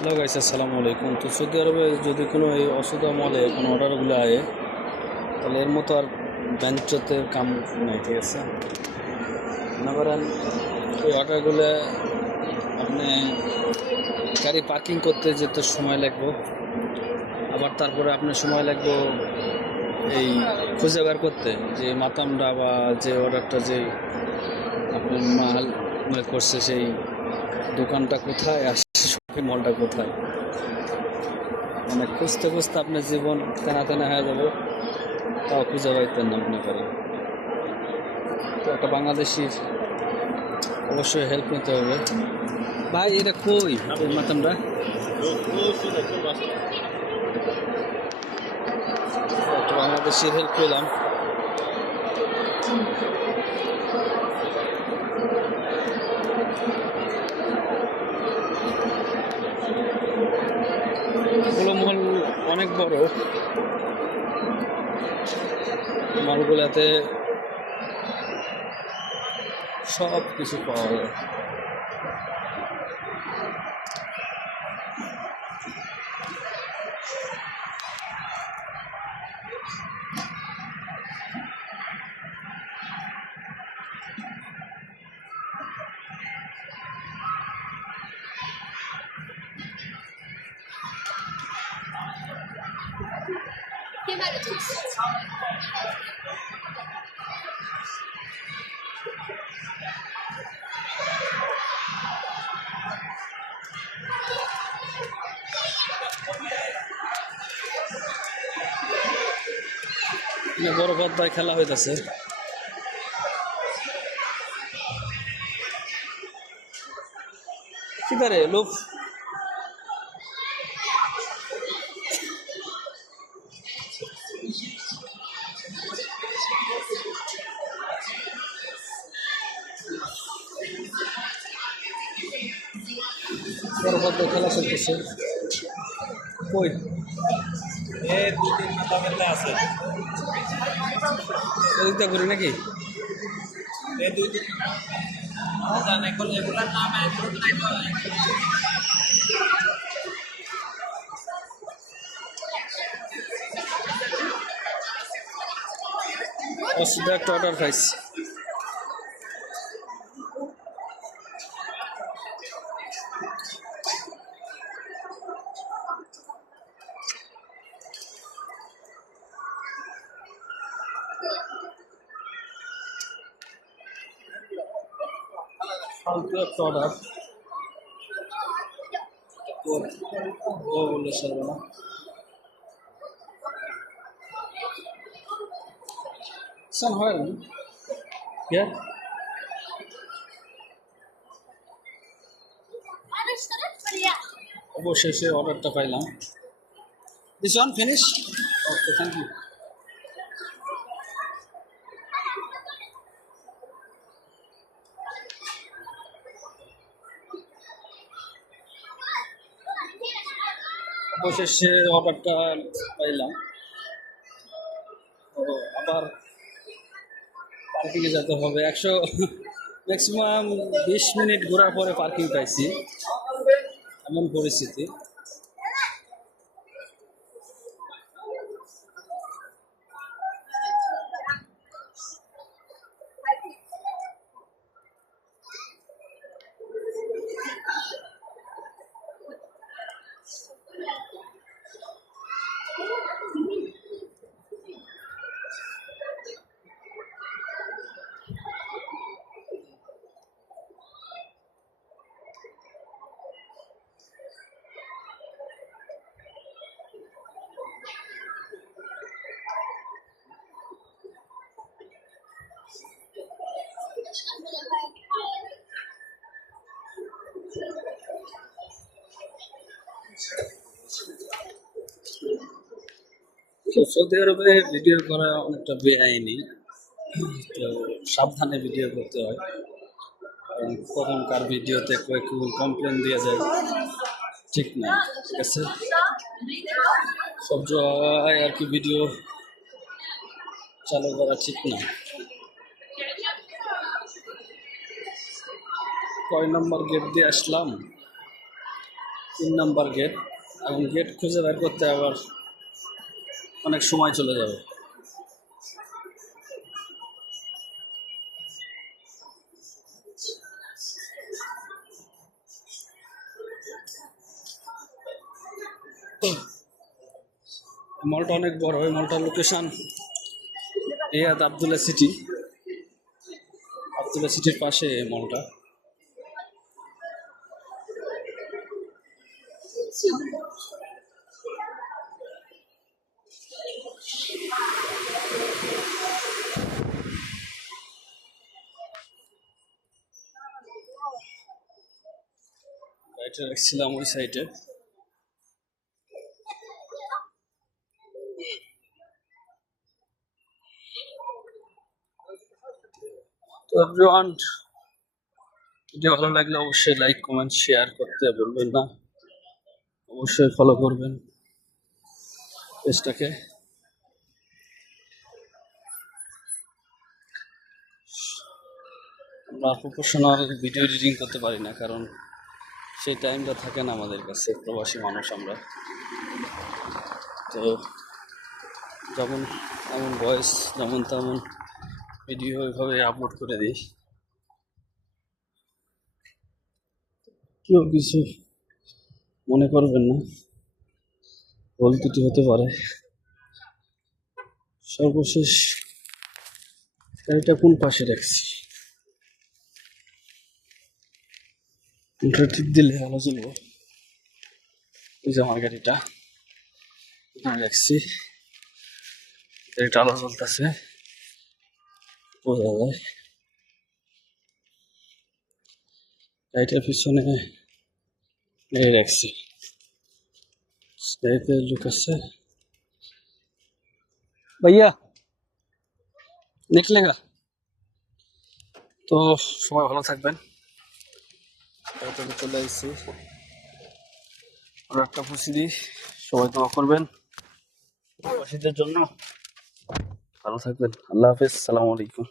Hello guys, আসসালামু আলাইকুম। তো সৌদি আরবে যদি কোনো এই অসুবিধা মলে কোনো অর্ডারগুলো আয়ে তাহলে এর মতো আর বেঞ্চতের কাম নাই, ঠিক আছে? মনে করেন ওই অর্ডারগুলো আপনি গাড়ি পার্কিং করতে যেতে সময় লাগবে, আবার তারপরে আপনার সময় লাগবে এই খুঁজে বের করতে যে মাতামটা বা যে অর্ডারটা যে আপনার মাল করছে সেই দোকানটা কোথায় আর শপিং মলটা কোথায়, মানে খুঁজতে খুঁজতে আপনার জীবন তেনা তেনা হয়ে যাবে, তাও খুঁজে পাইতেন না মনে করেন। তো একটা বাংলাদেশির অবশ্যই হেল্প নিতে হবে। ভাই এটা কই এই মাতামটা? একটা বাংলাদেশির হেল্প পেলাম। এগুলো মল অনেক বড়, মলগুলোতে সব কিছু পাওয়া যায়। বড় পদ্মায় খেলা হইতেছে। কিদারে লোক বড় পদ্মায় খেলা চলতেছে। কই এদিকটা করি নাকি? অসুবিধা একটা অর্ডার খাইছি। ফালতু একটা অর্ডার ও বলে সারবে না। সান হয় না ইয়ার অবশেষে অর্ডারটা পাইলাম। This one finish. Okay, thank you. অবশেষে অর্ডারটা পাইলাম। তো আবার পার্কিংয়ে যেতে হবে। 100 ম্যাক্সিমাম 20 মিনিট ঘোরার পরে পার্কিং পাইছি, এমন পরিস্থিতি। তো সৌদি আরবে ভিডিও করা অনেকটা বেআইনি, তো সাবধানে ভিডিও করতে হয়, কারণ কখনকার ভিডিওতে কেউ কমপ্লেন দিয়ে যায়, ঠিক না? ঠিক আছে, সব জায়গায় আর কি ভিডিও চালু করা ঠিক না। কয় নম্বর গেট দিয়ে আসলাম? 3 নাম্বার গেট। এখন গেট খুঁজে বের করতে আবার অনেক সময় চলে যাবে। মলটা অনেক বড়। ওই মলটার লোকেশন রিয়াদ আবদুল্লাহ সিটি। আবদুল্লাহ সিটির পাশে এই মলটা। গাড়িটা রাখছিলাম ওই সাইডে। তো এভরিওয়ান, ভিডিও ভালো লাগলে অবশ্যই লাইক কমেন্ট শেয়ার করতে বলবেন না। অবশ্যই ফলো করবেন পেজটাকে। আমরা প্রফেশনাল ভিডিও এডিটিং করতে পারি না, কারণ সেই টাইমটা থাকে না আমাদের কাছে। প্রবাসী মানুষ আমরা। তো যেমন এমন ভয়েস, যেমন তেমন ভিডিও ওইভাবে আপলোড করে দিই। কেউ কিছু মনে করবেন না, ভুল ত্রুটি হতে পারে। সর্বশেষ গাড়িটা কোন পাশে রাখছি, কোনটা ঠিক দিলে ভালো চলবো। ওই যে আমার গাড়িটা এখানে রাখছি। গাড়িটা আলো চলতেছে, বোঝা যায়। গাড়িটার পিছনে মেরে রাখছি। গাড়িতে লোক আছে। ভাইয়া নিকলেগা। তো সবাই ভালো থাকবেন। চলে আসছি আর একটা পুষি দিই। সবাই দোয়া করবেন প্রবাসীদের জন্য। ভালো থাকবেন। আল্লাহ হাফেজ। সালামু আলাইকুম।